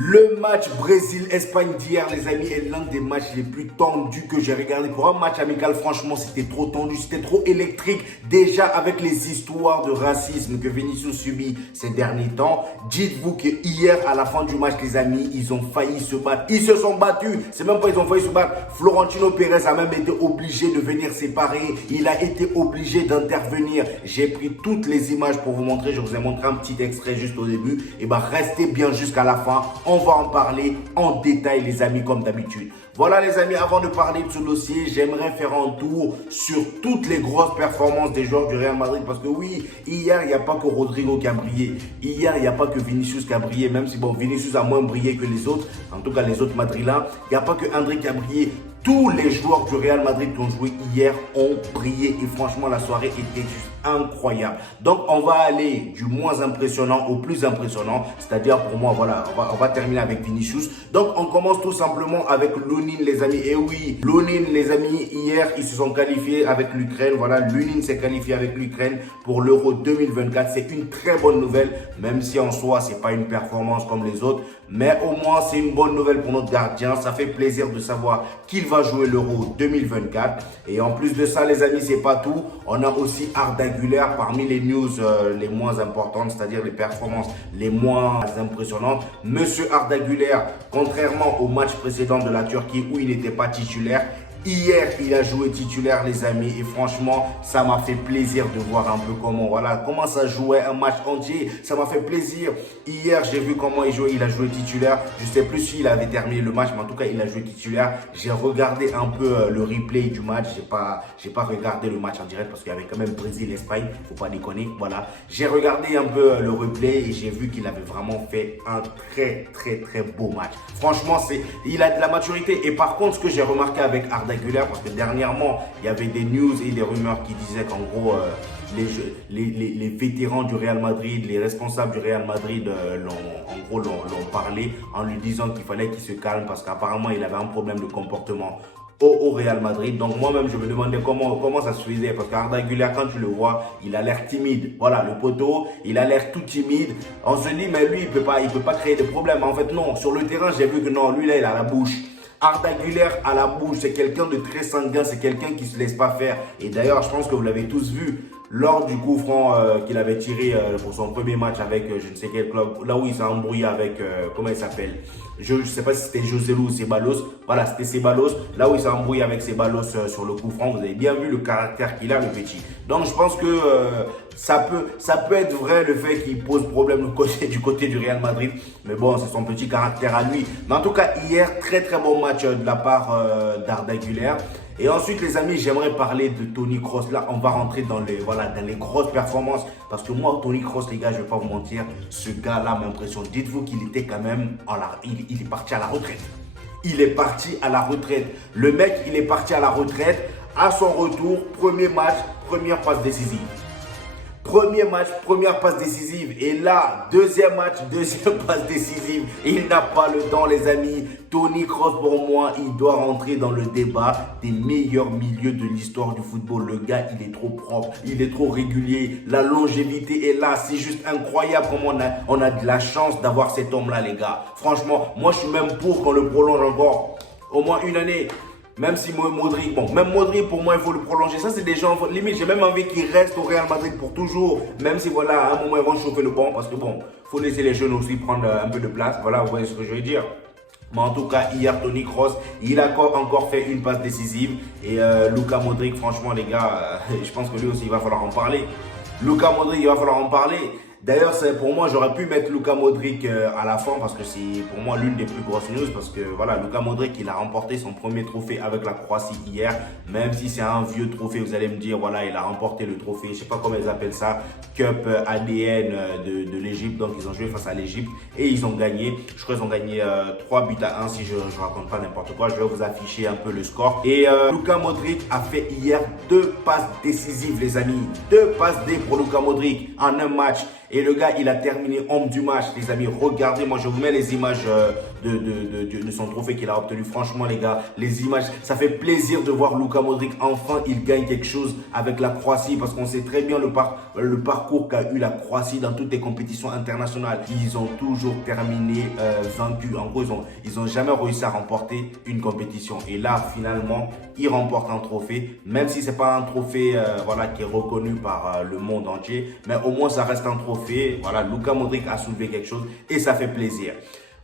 Le match Brésil-Espagne d'hier, les amis, est l'un des matchs les plus tendus que j'ai regardé. Pour un match amical, franchement, c'était trop tendu, c'était trop électrique. Déjà, avec les histoires de racisme que Vinicius subit ces derniers temps, dites-vous que hier, à la fin du match, les amis, ils ont failli se battre. Ils se sont battus. C'est même pas ils ont failli se battre. Florentino Pérez a même été obligé de venir séparer. Il a été obligé d'intervenir. J'ai pris toutes les images pour vous montrer. Je vous ai montré un petit extrait juste au début. Et bah, restez bien jusqu'à la fin. On va en parler en détail, les amis, comme d'habitude. Voilà, les amis, avant de parler de ce dossier, j'aimerais faire un tour sur toutes les grosses performances des joueurs du Real Madrid. Parce que oui, hier, il n'y a pas que Rodrigo qui a brillé. Hier, il n'y a pas que Vinicius qui a brillé. Même si, bon, Vinicius a moins brillé que les autres. En tout cas, les autres Madrilènes. Il n'y a pas que André qui a brillé. Tous les joueurs du Real Madrid qui ont joué hier ont brillé. Et franchement, la soirée était juste incroyable. Donc, on va aller du moins impressionnant au plus impressionnant. C'est-à-dire, pour moi, voilà, on va terminer avec Vinicius. Donc, on commence tout simplement avec Lunin, les amis. Et oui, Lunin, les amis, hier, ils se sont qualifiés avec l'Ukraine. Voilà, Lunin s'est qualifié avec l'Ukraine pour l'Euro 2024. C'est une très bonne nouvelle, même si en soi, c'est pas une performance comme les autres. Mais au moins, c'est une bonne nouvelle pour notre gardien. Ça fait plaisir de savoir qu'il va jouer l'Euro 2024. Et en plus de ça, les amis, c'est pas tout. On a aussi Arda Güler parmi les news les moins importantes, c'est-à-dire les performances les moins impressionnantes. Monsieur Arda Güler, contrairement au match précédent de la Turquie où il n'était pas titulaire, hier, il a joué titulaire, les amis, et franchement, ça m'a fait plaisir de voir un peu comment ça jouait un match entier. Ça m'a fait plaisir. Hier, j'ai vu comment il jouait. Il a joué titulaire. Je ne sais plus s'il avait terminé le match, mais en tout cas, il a joué titulaire. J'ai regardé un peu le replay du match. J'ai pas regardé le match en direct parce qu'il y avait quand même Brésil-Espagne. Faut pas déconner. Voilà. J'ai regardé un peu le replay et j'ai vu qu'il avait vraiment fait un très beau match. Franchement, il a de la maturité. Et par contre, ce que j'ai remarqué avec Arda Güler, parce que dernièrement, il y avait des news et des rumeurs qui disaient qu'en gros, les vétérans du Real Madrid, les responsables du Real Madrid l'ont parlé en lui disant qu'il fallait qu'il se calme parce qu'apparemment, il avait un problème de comportement au Real Madrid. Donc moi-même, je me demandais comment ça se faisait parce qu'Arda Güler, quand tu le vois, il a l'air timide. Voilà, le poteau, il a l'air tout timide. On se dit, mais lui, il peut pas créer de problème. En fait, non. Sur le terrain, j'ai vu que non, lui, là, il a la bouche. Arda Güler à la bouche, c'est quelqu'un de très sanguin, c'est quelqu'un qui ne se laisse pas faire. Et d'ailleurs, je pense que vous l'avez tous vu lors du coup franc qu'il avait tiré pour son premier match avec je ne sais quel club, là où il s'est embrouillé avec, comment il s'appelle, je ne sais pas si c'était Joselu ou Ceballos, voilà, c'était Ceballos, là où il s'est embrouillé avec Ceballos sur le coup franc. Vous avez bien vu le caractère qu'il a, le petit. Donc je pense que ça peut être vrai le fait qu'il pose problème du côté du Real Madrid, mais bon, c'est son petit caractère à lui. Mais en tout cas, hier, très bon match de la part d'Arda Güler. Et ensuite, les amis, j'aimerais parler de Toni Kroos. Là, on va rentrer dans les grosses performances. Parce que moi, Toni Kroos, les gars, je ne vais pas vous mentir, ce gars-là m'impressionne. Dites-vous qu'il était quand même, il est parti à la retraite. Il est parti à la retraite. Le mec, il est parti à la retraite. À son retour, premier match, première passe décisive. Premier match, première passe décisive. Et là, deuxième match, deuxième passe décisive. Il n'a pas le temps, les amis. Toni Kroos, pour moi, il doit rentrer dans le débat des meilleurs milieux de l'histoire du football. Le gars, il est trop propre, il est trop régulier. La longévité est là. C'est juste incroyable comment on a de la chance d'avoir cet homme-là, les gars. Franchement, moi, je suis même pour qu'on le prolonge encore au moins une année. Même si Modric, bon, même Modric, pour moi, il faut le prolonger. Ça, c'est des gens, limite, j'ai même envie qu'il reste au Real Madrid pour toujours. Même si, voilà, à un moment, ils vont chauffer le banc. Parce que, bon, faut laisser les jeunes aussi prendre un peu de place. Voilà, vous voyez ce que je veux dire. Mais en tout cas, hier, Toni Kroos, il a encore fait une passe décisive. Et Luka Modric, franchement, les gars, je pense que lui aussi, il va falloir en parler. Luka Modric, il va falloir en parler. D'ailleurs, pour moi, j'aurais pu mettre Luka Modric à la fin parce que c'est pour moi l'une des plus grosses news. Parce que voilà, Luka Modric, il a remporté son premier trophée avec la Croatie hier. Même si c'est un vieux trophée, vous allez me dire, voilà, il a remporté le trophée, je ne sais pas comment ils appellent ça, Cup ADN de l'Égypte. Donc, ils ont joué face à l'Égypte et ils ont gagné. Je crois qu'ils ont gagné 3 buts à 1 si je ne raconte pas n'importe quoi. Je vais vous afficher un peu le score. Et Luka Modric a fait hier 2 passes décisives, les amis. 2 passes D pour Luka Modric en un match. Et le gars, il a terminé homme du match, les amis. Regardez, moi, je vous mets les images de son trophée qu'il a obtenu. Franchement, les gars, les images, ça fait plaisir de voir Luka Modric. Enfin, il gagne quelque chose avec la Croatie parce qu'on sait très bien le parcours qu'a eu la Croatie dans toutes les compétitions internationales. Ils ont toujours terminé vaincus. En gros, ils ont jamais réussi à remporter une compétition. Et là, finalement, ils remportent un trophée, même si c'est pas un trophée voilà, qui est reconnu par le monde entier, mais au moins ça reste un trophée. Voilà, Luka Modric a soulevé quelque chose et ça fait plaisir.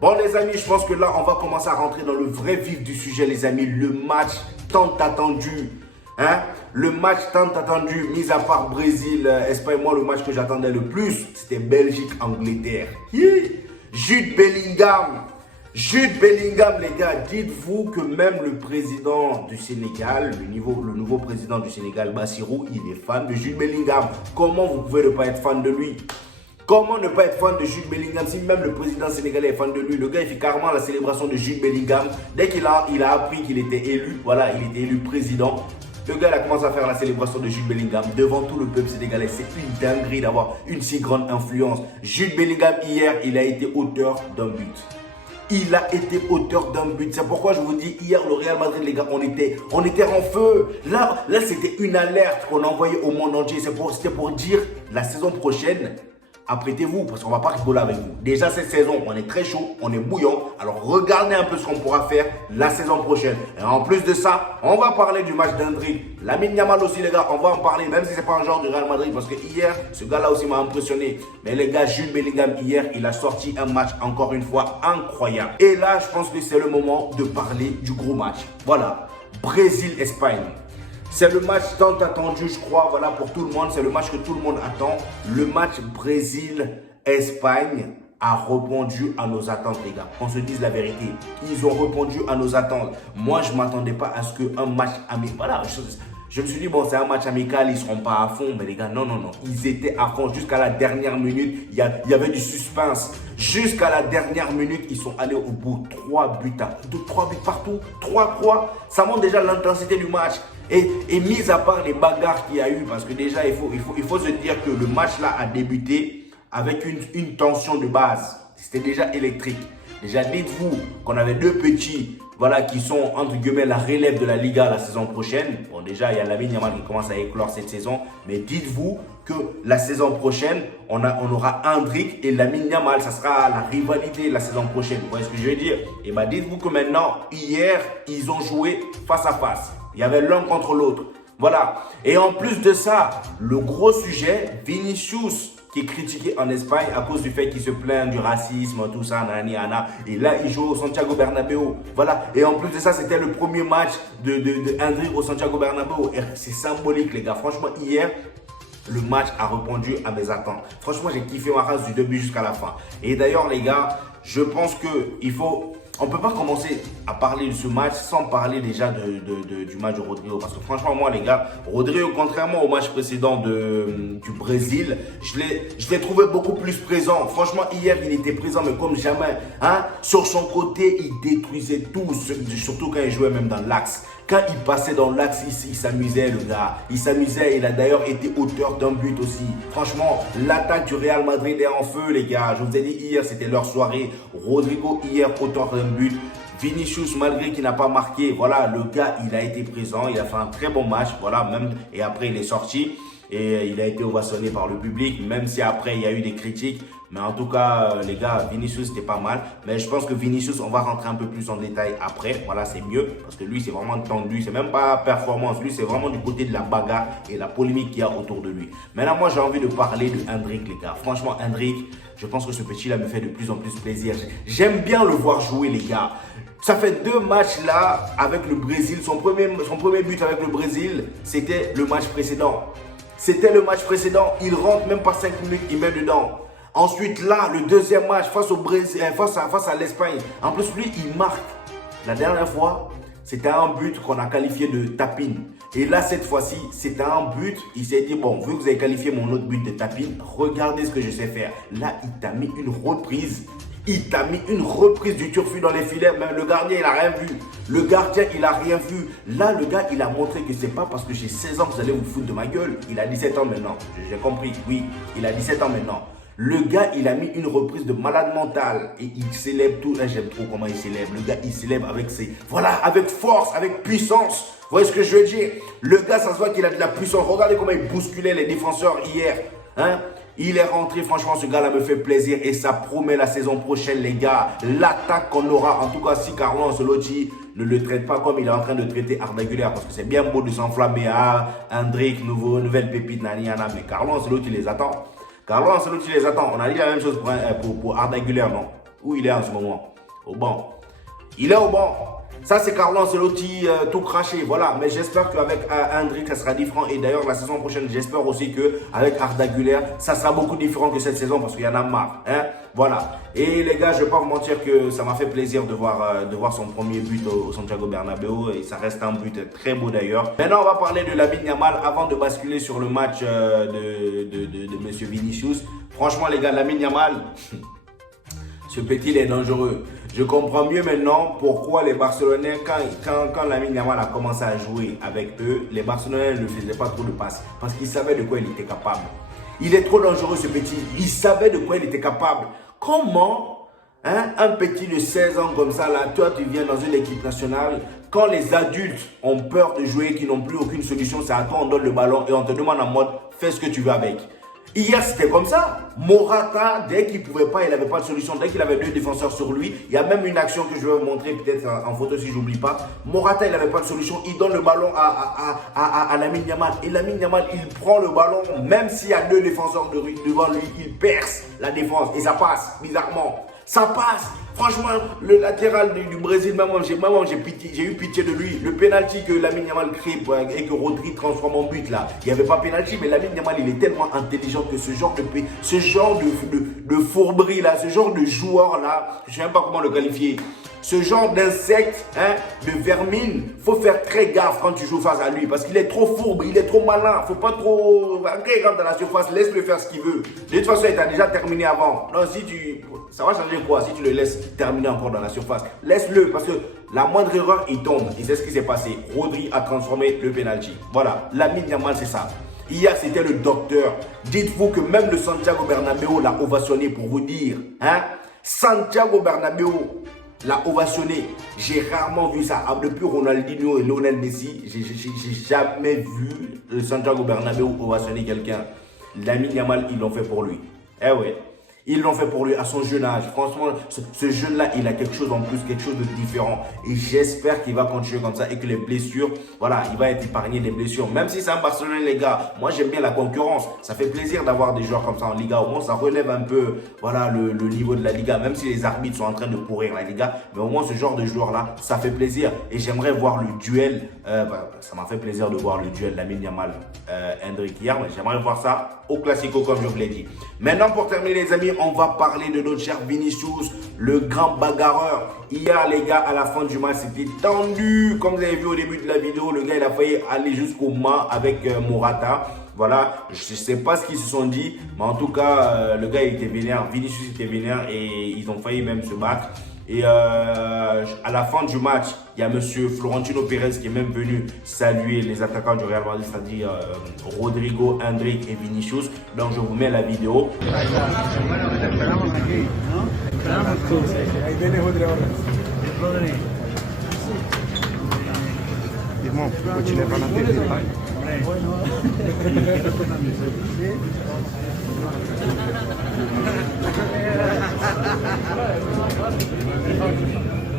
Bon les amis, je pense que là on va commencer à rentrer dans le vrai vif du sujet les amis, le match tant attendu. Hein? Le match tant attendu, mis à part Brésil, Espagne, moi le match que j'attendais le plus, c'était Belgique-Angleterre. Jude Bellingham, les gars, dites-vous que même le président du Sénégal, le nouveau président du Sénégal, Bassirou, il est fan de Jude Bellingham. Comment vous pouvez ne pas être fan de lui? Comment ne pas être fan de Jude Bellingham si même le président sénégalais est fan de lui? Le gars, il fait carrément la célébration de Jude Bellingham. Dès qu'il a appris qu'il était élu, voilà, il était élu président. Le gars, il a commencé à faire la célébration de Jude Bellingham devant tout le peuple sénégalais. C'est une dinguerie d'avoir une si grande influence. Jude Bellingham, hier, il a été auteur d'un but. Il a été auteur d'un but. C'est pourquoi je vous dis, hier, le Real Madrid, les gars, on était en feu. Là c'était une alerte qu'on a envoyée au monde entier. C'était pour dire, la saison prochaine, apprêtez-vous, parce qu'on ne va pas rigoler avec vous. Déjà, cette saison, on est très chaud, on est bouillant. Alors, regardez un peu ce qu'on pourra faire la saison prochaine. Et en plus de ça, on va parler du match d'Hendrick. Lamine Yamal aussi, les gars, on va en parler, même si ce n'est pas un joueur du Real Madrid, parce que hier, ce gars-là aussi m'a impressionné. Mais les gars, Jude Bellingham, hier, il a sorti un match, encore une fois, incroyable. Et là, je pense que c'est le moment de parler du gros match. Voilà, Brésil-Espagne. C'est le match tant attendu, je crois, voilà, pour tout le monde. C'est le match que tout le monde attend. Le match Brésil-Espagne a répondu à nos attentes, les gars. On se dise la vérité. Ils ont répondu à nos attentes. Moi, je ne m'attendais pas à ce qu'un match amical... Voilà, je me suis dit, bon, c'est un match amical, ils ne seront pas à fond. Mais les gars, non. Ils étaient à fond jusqu'à la dernière minute. Il y avait du suspense. Jusqu'à la dernière minute, ils sont allés au bout. 3 buts partout. 3-3. Ça montre déjà l'intensité du match. Et mis à part les bagarres qu'il y a eu, parce que déjà, il faut se dire que le match là a débuté avec une tension de base. C'était déjà électrique. Déjà, dites-vous qu'on avait deux petits, voilà, qui sont, entre guillemets, la relève de la Liga la saison prochaine. Bon, déjà, il y a Lamine Yamal qui commence à éclore cette saison. Mais dites-vous que la saison prochaine, on aura Hendrick et Lamine Yamal. Ça sera la rivalité la saison prochaine. Vous voyez ce que je veux dire? Et bien, dites-vous que maintenant, hier, ils ont joué face à face. Il y avait l'un contre l'autre. Voilà. Et en plus de ça, le gros sujet, Vinicius, qui est critiqué en Espagne à cause du fait qu'il se plaint du racisme, tout ça, nani, ana. Et là, il joue au Santiago Bernabéu. Voilà. Et en plus de ça, c'était le premier match de Hendrick au Santiago Bernabéu. Et c'est symbolique, les gars. Franchement, hier, le match a répondu à mes attentes. Franchement, j'ai kiffé ma race du début jusqu'à la fin. Et d'ailleurs, les gars, je pense qu'il faut... On ne peut pas commencer à parler de ce match sans parler déjà du match de Rodrigo. Parce que franchement, moi, les gars, Rodrigo, contrairement au match précédent du Brésil, je l'ai trouvé beaucoup plus présent. Franchement, hier, il était présent, mais comme jamais. Hein? Sur son côté, il détruisait tout, surtout quand il jouait même dans l'axe. Quand il passait dans l'axe, il s'amusait, le gars. Il s'amusait. Il a d'ailleurs été auteur d'un but aussi. Franchement, l'attaque du Real Madrid est en feu, les gars. Je vous ai dit hier, c'était leur soirée. Rodrigo, hier, auteur d'un but. Vinicius, malgré qu'il n'a pas marqué, voilà, le gars, il a été présent. Il a fait un très bon match. Voilà, même. Et après, il est sorti. Et il a été ovationné par le public, même si après, il y a eu des critiques. Mais en tout cas, les gars, Vinicius, c'était pas mal. Mais je pense que Vinicius, on va rentrer un peu plus en détail après. Voilà, c'est mieux. Parce que lui, c'est vraiment tendu. C'est même pas performance. Lui, c'est vraiment du côté de la bagarre et la polémique qu'il y a autour de lui. Maintenant, moi, j'ai envie de parler de Hendrick, les gars. Franchement, Hendrick, je pense que ce petit-là me fait de plus en plus plaisir. J'aime bien le voir jouer, les gars. Ça fait 2 matchs là avec le Brésil. Son premier but avec le Brésil, c'était le match précédent. Il rentre même pas 5 minutes, il met dedans. Ensuite, là, le deuxième match face au Brésil, face à l'Espagne. En plus, lui, il marque. La dernière fois, c'était un but qu'on a qualifié de tapine. Et là, cette fois-ci, c'était un but. Il s'est dit, bon, vu que vous avez qualifié mon autre but de tapine, regardez ce que je sais faire. Là, il t'a mis une reprise. Du turfu dans les filets. Même le gardien, il n'a rien vu. Le gardien, il n'a rien vu. Là, le gars, il a montré que c'est pas parce que j'ai 16 ans que vous allez vous foutre de ma gueule. Il a 17 ans maintenant. J'ai compris. Oui, il a 17 ans maintenant. Le gars, il a mis une reprise de malade mental et il célèbre tout. Là, j'aime trop comment il célèbre. Le gars, il célèbre avec voilà, avec force, avec puissance. Vous voyez ce que je veux dire? Le gars, ça se voit qu'il a de la puissance. Regardez comment il bousculait les défenseurs hier. Hein? Il est rentré, franchement, ce gars-là me fait plaisir et ça promet la saison prochaine, les gars. L'attaque qu'on aura, en tout cas, si Carlo Ancelotti ne le traite pas comme il est en train de traiter Arda Güler, parce que c'est bien beau de s'enflammer à Hendrick, nouvelle pépite, Naniana, mais Carlo Ancelotti les attend. Carlo Ancelotti les attend. On a dit la même chose pour Arda Güler, non? Où il est en ce moment? Au banc. Il est au banc. Ça, c'est Carlo Ancelotti tout craché, voilà. Mais j'espère qu'avec Hendrick, ça sera différent. Et d'ailleurs, la saison prochaine, j'espère aussi qu'avec Arda Güler, ça sera beaucoup différent que cette saison parce qu'il y en a marre. Hein? Voilà. Et les gars, je ne vais pas vous mentir que ça m'a fait plaisir de voir son premier but au Santiago Bernabéu. Et ça reste un but très beau d'ailleurs. Maintenant, on va parler de Lamine Yamal avant de basculer sur le match de Monsieur Vinicius. Franchement, les gars, Lamine Yamal, ce petit, il est dangereux. Je comprends mieux maintenant pourquoi les Barcelonais, quand Lamine Yamal a commencé à jouer avec eux, les Barcelonais ne faisaient pas trop de passes parce qu'ils savaient de quoi il était capable. Il est trop dangereux ce petit, il savait de quoi il était capable. Comment un petit de 16 ans comme ça, là, toi tu viens dans une équipe nationale, quand les adultes ont peur de jouer, qui n'ont plus aucune solution, c'est à toi on donne le ballon et on te demande en mode fais ce que tu veux avec. Hier, c'était comme ça. Morata, dès qu'il ne pouvait pas, il n'avait pas de solution. Dès qu'il avait deux défenseurs sur lui, il y a même une action que je vais vous montrer peut-être en photo si je n'oublie pas. Morata, il n'avait pas de solution. Il donne le ballon à Lamine Yamal. Et Lamine Yamal, il prend le ballon, même s'il y a deux défenseurs devant lui, il perce la défense. Et ça passe, bizarrement. Ça passe. Franchement, le latéral du Brésil, même moi, j'ai eu pitié de lui. Le penalty que Lamine Yamal crée et que Rodri transforme en but là, il n'y avait pas penalty, mais Lamine Yamal, il est tellement intelligent que ce genre de fourberie là, ce genre de joueur là, je ne sais même pas comment le qualifier. Ce genre d'insecte, de vermine, il faut faire très gaffe quand tu joues face à lui parce qu'il est trop fourbe, il est trop malin. Il ne faut pas trop. Quand il rentre dans la surface, laisse-le faire ce qu'il veut. De toute façon, il t'a déjà terminé avant. Non, ça va changer quoi si tu le laisses terminer encore dans la surface? Laisse-le parce que la moindre erreur, il tombe. Et c'est ce qui s'est passé. Rodri a transformé le penalty. Voilà, Lamine Yamal, c'est ça. Hier, c'était le docteur. Dites-vous que même le Santiago Bernabéu l'a ovationné pour vous dire. Santiago Bernabéu l'a ovationné. J'ai rarement vu ça. Depuis Ronaldinho et Lionel Messi, j'ai jamais vu le Santiago Bernabéu ovationner quelqu'un. Lamine Yamal, ils l'ont fait pour lui. Eh ouais. Ils l'ont fait pour lui à son jeune âge. Franchement, ce jeune-là, il a quelque chose en plus, quelque chose de différent. Et j'espère qu'il va continuer comme ça et que les blessures, voilà, il va être épargné des blessures. Même si c'est un Barcelonais, les gars, moi j'aime bien la concurrence. Ça fait plaisir d'avoir des joueurs comme ça en Liga. Au moins, ça relève un peu, voilà, le niveau de la Liga. Même si les arbitres sont en train de pourrir la Liga. Mais au moins, ce genre de joueurs-là, ça fait plaisir. Et j'aimerais voir le duel. Ça m'a fait plaisir de voir le duel Lamine Yamal Hendrick hier. Mais j'aimerais voir ça au Classico, comme je vous l'ai dit. Maintenant, pour terminer, les amis, on va parler de notre cher Vinicius, le grand bagarreur. Hier, les gars, à la fin du match, c'était tendu. Comme vous avez vu au début de la vidéo, le gars, il a failli aller jusqu'au mât avec Morata. Voilà, je ne sais pas ce qu'ils se sont dit, mais en tout cas, le gars, il était vénère. Vinicius était vénère et ils ont failli même se battre. Et à la fin du match, il y a monsieur Florentino Pérez qui est même venu saluer les attaquants du Real Madrid, c'est-à-dire Rodrigo, Hendrick et Vinicius. Donc je vous mets la vidéo.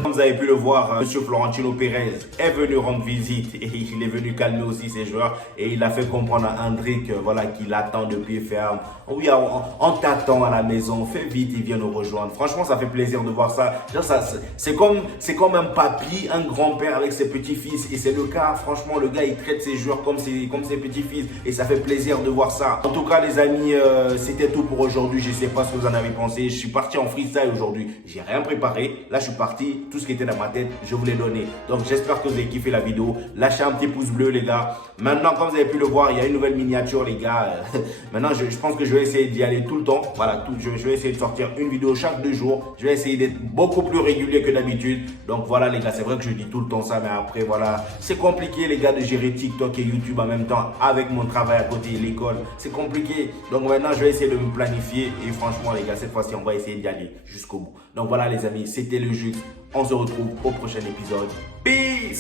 Comme vous avez pu le voir, monsieur Florentino Pérez est venu rendre visite et il est venu calmer aussi ses joueurs et il a fait comprendre à Hendrick voilà, qu'il attend de pied ferme. Oui, on t'attend à la maison, fais vite, il vient nous rejoindre. Franchement, ça fait plaisir de voir ça. C'est comme un papy, un grand-père avec ses petits-fils et c'est le cas. Franchement, le gars, il traite ses joueurs comme ses petits-fils et ça fait plaisir de voir ça. En tout cas, les amis, c'était tout pour aujourd'hui. Je ne sais pas ce que vous en avez pensé. Je suis parti en freestyle aujourd'hui. J'ai rien préparé. Là, je suis parti. Tout ce qui était dans ma tête, je vous l'ai donné. Donc j'espère que vous avez kiffé la vidéo. Lâchez un petit pouce bleu les gars. Maintenant, comme vous avez pu le voir, il y a une nouvelle miniature les gars. Maintenant, je pense que je vais essayer d'y aller tout le temps. Voilà, je vais essayer de sortir une vidéo chaque 2 jours. Je vais essayer d'être beaucoup plus régulier que d'habitude. Donc voilà les gars, c'est vrai que je dis tout le temps ça, mais après voilà, c'est compliqué les gars de gérer TikTok et YouTube en même temps avec mon travail à côté et l'école. C'est compliqué. Donc maintenant, je vais essayer de me planifier et franchement les gars, cette fois-ci, on va essayer d'y aller jusqu'au bout. Donc voilà les amis, c'était le Jux. On se retrouve au prochain épisode. Peace!